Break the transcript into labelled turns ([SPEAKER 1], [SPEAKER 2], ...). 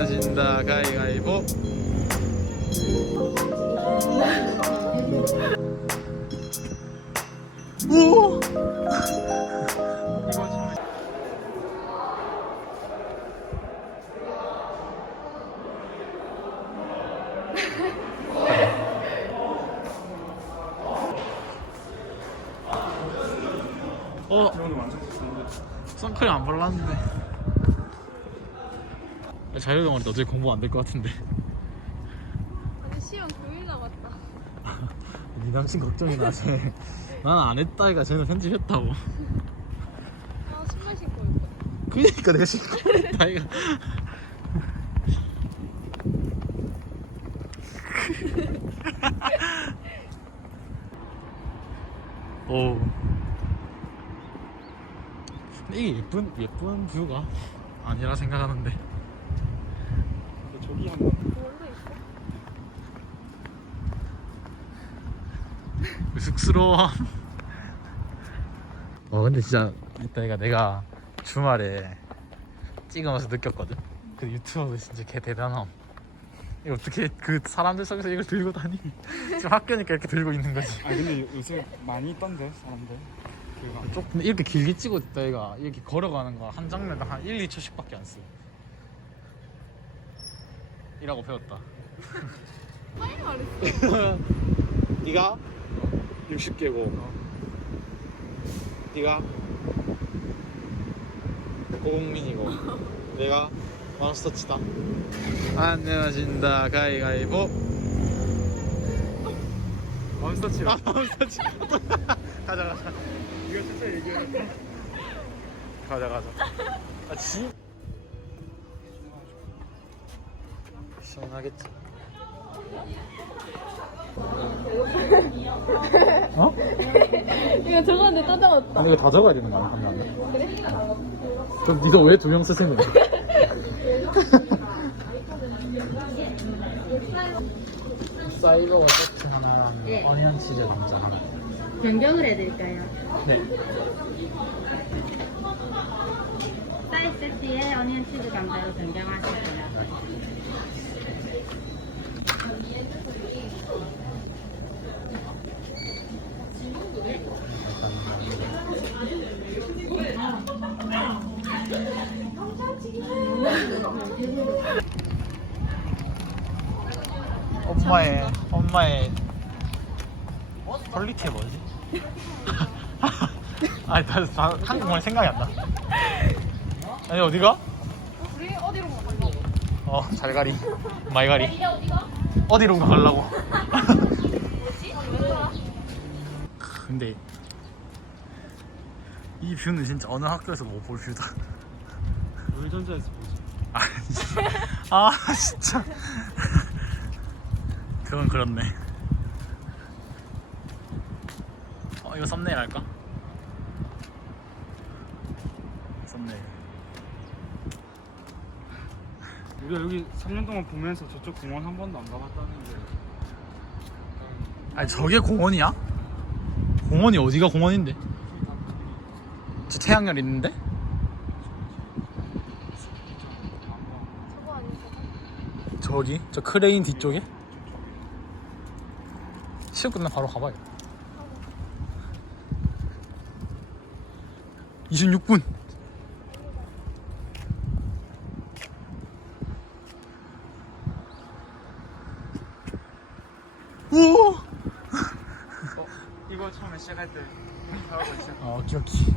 [SPEAKER 1] 내어진다 가위가위보 오! 어?
[SPEAKER 2] 오늘 완전 좋은데.
[SPEAKER 1] 선크림 안 발랐는데 자유동아리 어차피 공부 안 될 것 같은데.
[SPEAKER 3] 아니 시험 9일 남았다.
[SPEAKER 1] 네 남친 걱정이 나지. 나는 안 했다 니까 쟤는 편집했다고.
[SPEAKER 3] 아 신발 신고 올 거야.
[SPEAKER 1] 그니까 내가 신고 했다 이가. 오. 근데 이게 예쁜 예쁜 뷰가 아니라 생각하는데
[SPEAKER 2] 저기 한번?
[SPEAKER 1] 쑥스러워 어 근데 진짜 이따가 내가 주말에 찍으면서 느꼈거든 그 유튜버도 진짜 개 대단함 이거 어떻게 그 사람들 속에서 이걸 들고 다니 지금 학교니까 이렇게 들고 있는 거지
[SPEAKER 2] 아 근데 요- 요새 많이 있던데 사람들.
[SPEAKER 1] 좀 근데 이렇게 길게 찍어줬다 얘가 이렇게 걸어가는 거 한 장면당 한 1, 2초씩밖에 안 써. 이라고 배웠다.
[SPEAKER 3] 빨리 말했어.
[SPEAKER 1] 네가
[SPEAKER 2] 60개고.
[SPEAKER 1] 네가 고국민이고 내가 몬스터치다. 안 내어진다 가위가위보.
[SPEAKER 2] 몬스터치라.
[SPEAKER 1] 아 몬스터치. 가자 가자.
[SPEAKER 2] 이거 진짜 얘기해.
[SPEAKER 1] 가자 가자. 아 진. 시원하겠지. 어?
[SPEAKER 3] 이거 저거한테 또 잡았다.
[SPEAKER 1] 아니 이거 다 적어야 되는 거 아니야? 하면
[SPEAKER 3] 그래?
[SPEAKER 1] 그럼 니가 왜 두 명 쓰시는 거야? 사이버가 세트 하나랑
[SPEAKER 4] 네.
[SPEAKER 1] 어니언 치즈 감자 하나.
[SPEAKER 4] 변경을 해드릴까요?
[SPEAKER 1] 네.
[SPEAKER 4] 사이즈 세트에 어니언 치즈 감자로 변경하실게요.
[SPEAKER 1] 엄마의 엄마의 퀄리티 뭐지? 아니 나, 나 한국말 생각이 안 나. 아니 어디가?
[SPEAKER 3] 우리 어디로 가려고?
[SPEAKER 1] 어 잘가리 말가리 어디로 가려고? 근데 이 뷰는 진짜 어느 학교에서 못 볼 뷰다.
[SPEAKER 2] 우회전자에서 보지.
[SPEAKER 1] 아 진짜, 아, 진짜. 그건 그렇네. 어 이거 썸네일 할까? 썸네일.
[SPEAKER 2] 우리가 여기 3년 동안 보면서 저쪽 공원 한 번도 안 가봤다는 게.
[SPEAKER 1] 아니 저게 공원이야? 공원이 어디가 공원인데? 저 태양열 있는데?
[SPEAKER 3] 저거 아니야?
[SPEAKER 1] 저기 저 크레인 뒤쪽에? 시험 끝나 바로 가봐요 26분 오!
[SPEAKER 2] 어, 이거 처음에 시작할 때 하고 있어.
[SPEAKER 1] 어 기억이